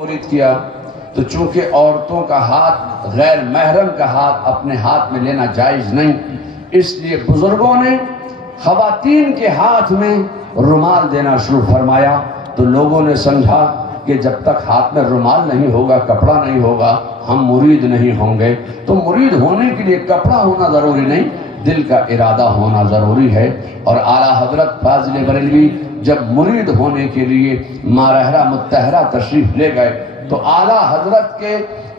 مرید کیا تو چونکہ عورتوں کا ہاتھ غیر محرم کا ہاتھ اپنے ہاتھ میں لینا جائز نہیں، اس لیے بزرگوں نے خواتین کے ہاتھ میں رومال دینا شروع فرمایا۔ تو لوگوں نے سمجھا کہ جب تک ہاتھ میں رومال نہیں ہوگا، کپڑا نہیں ہوگا، ہم مرید نہیں ہوں گے۔ تو مرید ہونے کے لیے کپڑا ہونا ضروری نہیں، دل کا ارادہ ہونا ضروری ہے۔ اور اعلیٰ حضرت فاضل بریلوی جب مرید ہونے کے لیے ماہرہ متحرہ تشریف لے گئے تو اعلیٰ حضرت کے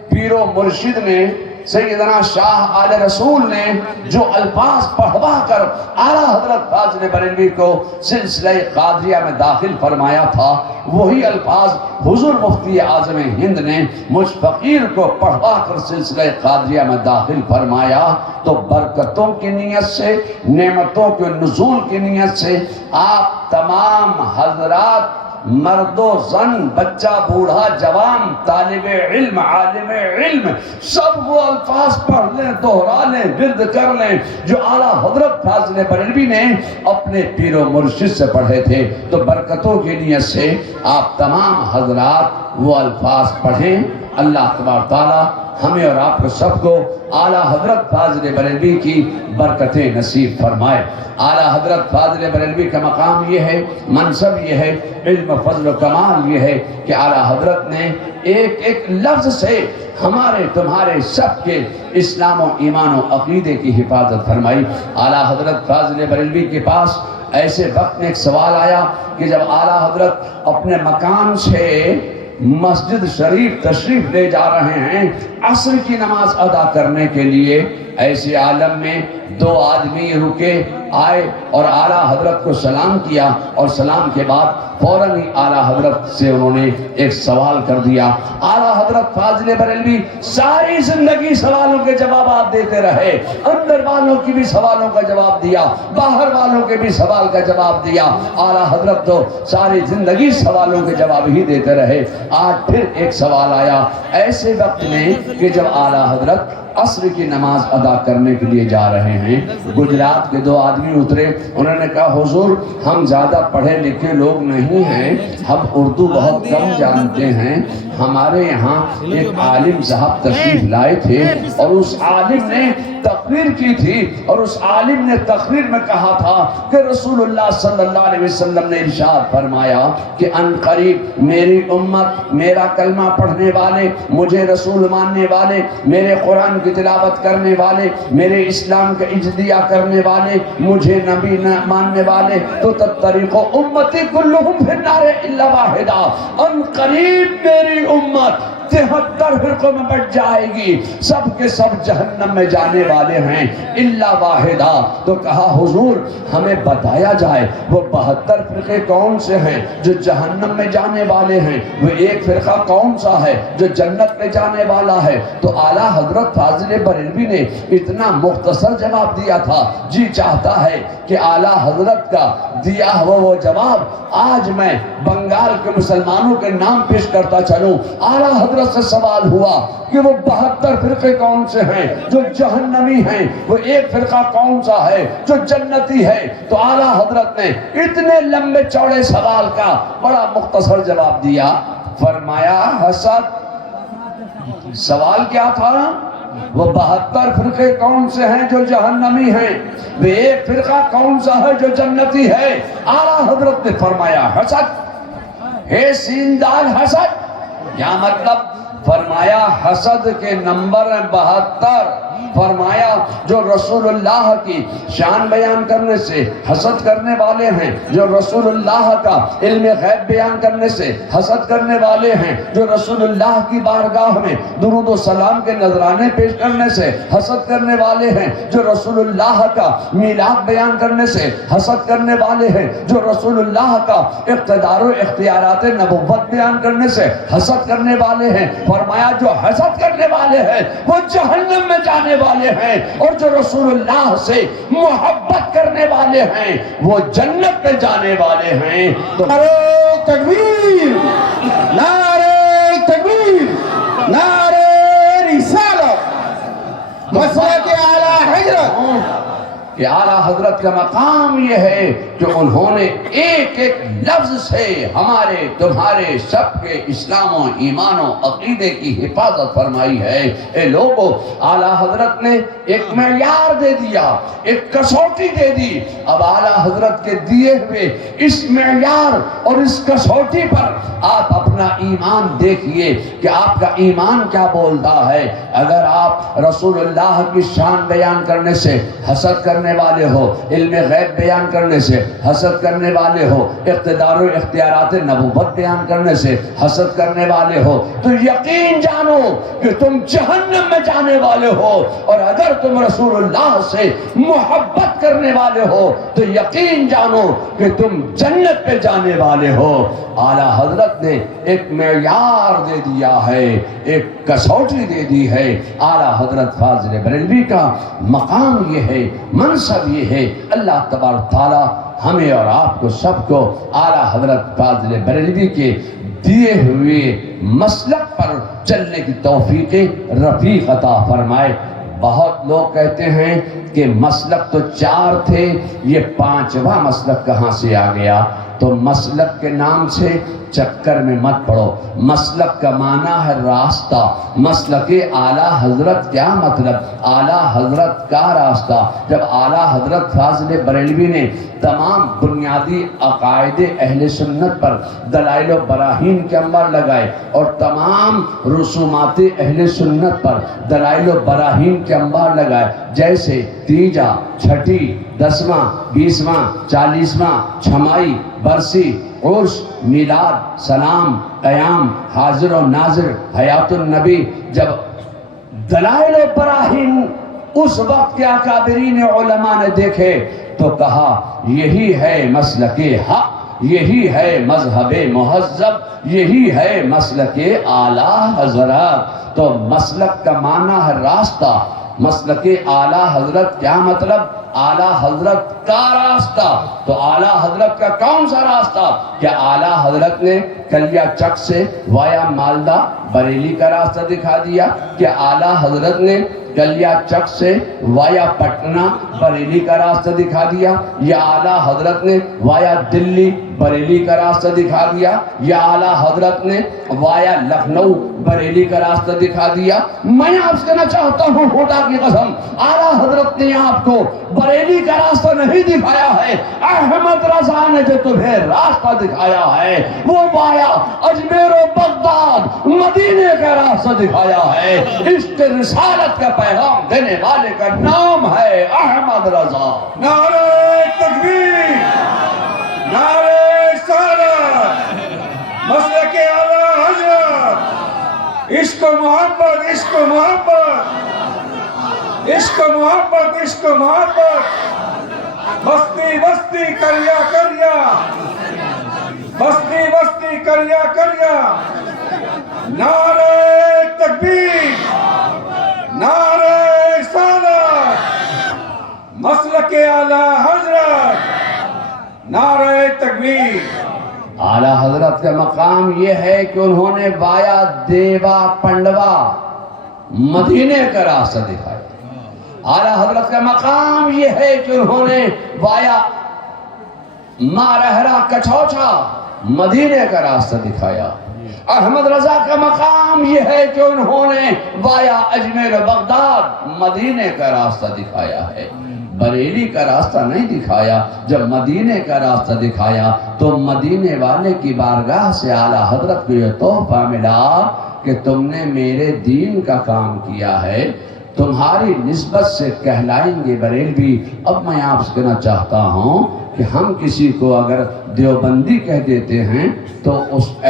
پیر و مرشد نے، سیدنا شاہ آل رسول نے جو الفاظ پڑھوا کر اعلیٰ حضرت فاضل بریلوی کو سلسلہ قادریہ میں داخل فرمایا تھا، وہی الفاظ حضور مفتی اعظم ہند نے مجھ فقیر کو پڑھوا کر سلسلہ قادریہ میں داخل فرمایا۔ تو برکتوں کی نیت سے، نعمتوں کے نزول کی نیت سے آپ تمام حضرات، مرد و زن، بچہ بوڑھا جوان، طالب علم، عالم علم، سب وہ الفاظ پڑھ لیں، دہرا لیں، ورد کر لیں جو اعلیٰ حضرت فاضل بریلوی نے اپنے پیر و مرشد سے پڑھے تھے۔ تو برکتوں کی نیت سے آپ تمام حضرات وہ الفاظ پڑھیں۔ اللہ تبارک تعالیٰ ہمیں اور آپ کو سب کو اعلیٰ حضرت فاضل بریلوی کی برکتیں نصیب فرمائے۔ اعلیٰ حضرت فاضل بریلوی کا مقام یہ ہے، منصب یہ ہے، علم فضل و کمال یہ ہے کہ اعلیٰ حضرت نے ایک ایک لفظ سے ہمارے تمہارے سب کے اسلام و ایمان و عقیدے کی حفاظت فرمائی۔ اعلیٰ حضرت فاضل بریلوی کے پاس ایسے وقت میں ایک سوال آیا کہ جب اعلیٰ حضرت اپنے مکان سے مسجد شریف تشریف لے جا رہے ہیں عصر کی نماز ادا کرنے کے لیے، ایسے عالم میں دو آدمی رکے، آئے اور اعلیٰ حضرت کو سلام کیا، اور سلام کے بعد فوراً ہی اعلیٰ حضرت سے انہوں نے ایک سوال کر دیا۔ اعلیٰ حضرت فاضل بریلوی ساری زندگی سوالوں کے جوابات دیتے رہے، اندر والوں کی بھی سوالوں کا جواب دیا، باہر والوں کے بھی سوال کا جواب دیا۔ اعلیٰ حضرت تو ساری زندگی سوالوں کے جواب ہی دیتے رہے۔ آج پھر ایک سوال آیا ایسے وقت میں کہ جب اعلیٰ حضرت عصر کی نماز ادا کرنے کے لیے جا رہے ہیں۔ گجرات کے دو آدمی اترے، انہوں نے کہا حضور ہم زیادہ پڑھے لکھے لوگ نہیں ہیں، ہم اردو بہت کم جانتے ہیں، ہمارے یہاں ایک عالم صاحب تشریف لائے تھے اور اس عالم نے تقریر کی تھی، اور اس عالم نے تقریر میں کہا تھا کہ رسول اللہ صلی اللہ علیہ وسلم نے ارشاد فرمایا کہ ان قریب میری امت، میرا کلمہ پڑھنے والے، مجھے رسول ماننے والے، میرے قرآن کی تلاوت کرنے والے، میرے اسلام کا اجزیہ کرنے والے، مجھے نبی ماننے والے، تو طریق امتی کلہم فی النار الا واحدہ، ان قریب میری امت 73 فرقوں میں بٹ جائے گی، سب کے سب جہنم میں جانے والے ہیں الا واحدہ۔ تو کہا حضور ہمیں بتایا جائے وہ 72 فرقے کون سے ہیں جو جہنم میں جانے والے ہیں، وہ ایک فرقہ کون سا ہے جو جنت میں جانے والا ہے؟ تو اعلیٰ حضرت فاضل بریلوی نے اتنا مختصر جواب دیا تھا، جی چاہتا ہے کہ اعلیٰ حضرت کا دیا ہوا وہ جواب آج میں بنگال کے مسلمانوں کے نام پیش کرتا چلوں۔ اعلیٰ حضرت سے سوال ہوا کہ وہ 72 فرقے کون سے ہیں جو جہنمی ہیں، وہ ایک فرقہ کون سا ہے جو جنتی ہے؟ تو اعلیٰ حضرت نے اتنے لمبے چوڑے سوال کا بڑا مختصر جواب دیا، فرمایا حسد۔ سوال کیا تھا؟ وہ 72 فرقے کون سے ہیں جو جہنمی ہیں، وہ ایک فرقہ کون سا ہے جو جنتی ہے؟ اعلیٰ حضرت نے فرمایا حسد ہے، سیندال حسد۔ کیا مطلب؟ فرمایا حسد کے نمبر 72۔ فرمایا جو رسول اللہ کی شان بیان کرنے سے حسد کرنے والے ہیں، جو رسول اللہ کا علم غیب بیان کرنے سے حسد کرنے والے ہیں، جو رسول اللہ کی بارگاہ میں درود و سلام کے نذرانے پیش کرنے سے حسد کرنے والے ہیں، جو رسول اللہ کا میلاد بیان کرنے سے حسد کرنے والے ہیں، جو رسول اللہ کا اقتدار و اختیارات نبوت بیان کرنے سے حسد کرنے والے ہیں۔ فرمایا جو حسد کرنے والے ہیں وہ جہنم میں جانے والے ہیں، اور جو رسول اللہ سے محبت کرنے والے ہیں وہ جنت میں جانے والے ہیں۔ تو نعرہ تکبیر، نعرہ تکبیر، نعرہ رسالت، مسلک اعلیٰ حضرت کہ اعلیٰ حضرت کا مقام یہ ہے کہ انہوں نے ایک ایک لفظ سے ہمارے تمہارے سب کے اسلام و ایمان و عقیدے کی حفاظت فرمائی ہے۔ اے لوگو، اعلیٰ حضرت نے ایک معیار دے دیا، ایک کسوٹی دے دی۔ اب اعلیٰ حضرت کے دیے ہوئے اس معیار اور اس کسوٹی پر آپ اپنا ایمان دیکھیے کہ آپ کا ایمان کیا بولتا ہے۔ اگر آپ رسول اللہ کی شان بیان کرنے سے حسد کرنے والے ہو، علم غیب بیان کرنے سے حسد کرنے والے ہو، اقتدار و اختیارات نبوت بیان کرنے سے حسد کرنے والے ہو، تو یقین جانو کہ تم جہنم میں جانے والے ہو۔ اور اگر تم رسول اللہ سے محبت کرنے والے ہو تو یقین جانو کہ تم جنت پہ جانے والے ہو۔ اعلیٰ حضرت نے ایک معیار دے دیا ہے، ایک کسوٹی دے دی ہے۔ اعلیٰ حضرت فاضل بریلوی کا مقام یہ ہے، منصب یہ ہے۔ اللہ تبارک تعالیٰ ہمیں اور آپ کو سب کو اعلیٰ حضرت فاضل بریلوی کے دیے ہوئے مسلک پر چلنے کی توفیق رفیق عطا فرمائے۔ بہت لوگ کہتے ہیں کہ مسلک تو 4 تھے، یہ 5واں مسلک کہاں سے آ گیا؟ تو مسلک کے نام سے چکر میں مت پڑو۔ مسلک کا معنی ہے راستہ۔ مسلک اعلیٰ حضرت کیا مطلب؟ اعلیٰ حضرت کا راستہ۔ جب اعلیٰ حضرت فاضل بریلوی نے تمام بنیادی عقائد اہل سنت پر دلائل و براہین کے انبار لگائے اور تمام رسومات اہل سنت پر دلائل و براہین کے انبار لگائے، جیسے تیجا، چھٹی، 10واں، 20واں، 40واں، چھمائی، برسی، عرس، میلاد، سلام، قیام، حاضر و ناظر، حیات النبی، جب دلائل و براہین اس وقت کے اکابرین علماء نے دیکھے تو کہا یہی ہے مسلک حق، یہی ہے مذہب مہذب، یہی ہے مسلک اعلیٰ حضرت۔ تو مسلک کا معنی ہے راستہ۔ مسلک اعلیٰ حضرت کیا مطلب؟ اعلیٰ حضرت کا راستہ۔ تو اعلیٰ حضرت کا کون سا راستہ؟ کیا اعلیٰ حضرت نے کلیا چک سے وایا مالدہ بریلی کا راستہ دکھا دیا؟ کیا اعلیٰ حضرت نے کلیا چک سے وایا پٹنہ بریلی کا راستہ دکھا دیا؟ یا اعلیٰ حضرت نے وایا دلی بریلی کا راستہ دکھا دیا؟ یا اعلیٰ حضرت نے وایا لکھنؤ بریلی کا راستہ دکھا دیا؟ میں آپ سے کہنا چاہتا ہوں خدا کی قسم، اعلیٰ حضرت نے آپ کو بریلی کا راستہ نہیں دکھایا ہے۔ احمد رضا نے جو تمہیں راستہ دکھایا ہے وہ وایا اجمیر و بغداد مدینے کا راستہ دکھایا ہے۔ عشق رسالت کا پیغام دینے والے کا نام ہے احمد رضا۔ نعرہ تکبیر، نعرہ رسالت، مسلک اعلیٰ حضرت، عشق و محبت، عشق و محبت، عشق و محبت، عشق و محبت، بستی بستی کریا کریا، بستی بستی کریا کریا، نعرہ تکبیر، نعرہ رسالت، مسلک اعلیٰ حضرت، نعرہ تکبیر۔ اعلیٰ حضرت کا مقام یہ ہے کہ انہوں نے وایا دیوا پنڈوا مدینے کا راستہ دکھایا۔ اعلیٰ حضرت کا مقام یہ ہے کہ انہوں نے وایا مارہرا کچھوچا مدینے کا راستہ دکھایا۔ احمد رضا کا مقام یہ ہے کہ انہوں نے وایا اجمیر بغداد مدینے کا راستہ دکھایا ہے، بریلی کا راستہ نہیں دکھایا۔ جب مدینے کا راستہ دکھایا تو مدینے والے کی بارگاہ سے اعلیٰ حضرت کو یہ تحفہ ملا کہ تم نے میرے دین کا کام کیا ہے، تمہاری نسبت سے کہلائیں گے بریلوی۔ اب میں آپ سے کہنا چاہتا ہوں کہ ہم کسی کو اگر دیوبندی کہہ دیتے ہیں تو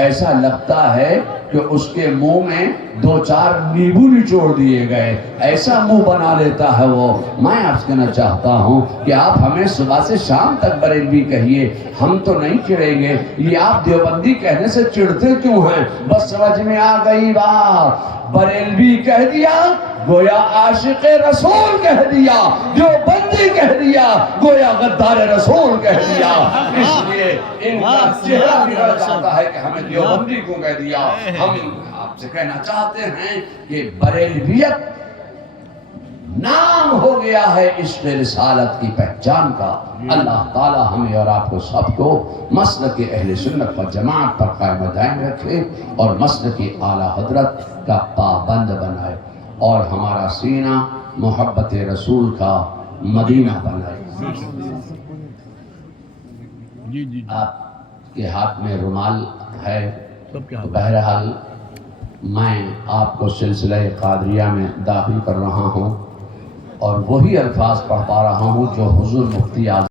ایسا لگتا ہے کہ اس کے منہ میں 2-4 نیبو نچوڑ دیے گئے، ایسا منہ بنا لیتا ہے وہ۔ میں آپ سے کہنا چاہتا ہوں کہ آپ ہمیں صبح سے شام تک بریلوی کہیے، ہم تو نہیں چڑھیں گے۔ یہ آپ دیوبندی کہنے سے چڑھتے کیوں ہیں؟ بس سمجھ میں آ گئی بات۔ بریلوی کہہ دیا گویا عاشق رسول کہہ دیا، دیوبندی کہہ دیا گویا غدار رسول کہہ دیا۔ اس لیے ان کا چہرہ بھی رہ جاتا ہے کہ ہمیں دیوبندی کو کہہ دیا۔ ہم آپ سے کہنا چاہتے ہیں کہ بریلویت نام ہو گیا ہے عشق رسالت کی پہچان کا۔ اللہ تعالی ہمیں اور آپ کو سب کو مسلک اہل سنت و جماعت پر قائم دائم رکھے اور مسلک اعلیٰ حضرت کا پابند بنائے اور ہمارا سینہ محبت رسول کا مدینہ بنائے۔ آپ کے ہاتھ میں رومال ہے، تو بہرحال میں آپ کو سلسلہ قادریہ میں داخل کر رہا ہوں اور وہی الفاظ پڑھ پا رہا ہوں جو حضور مفتی اعظم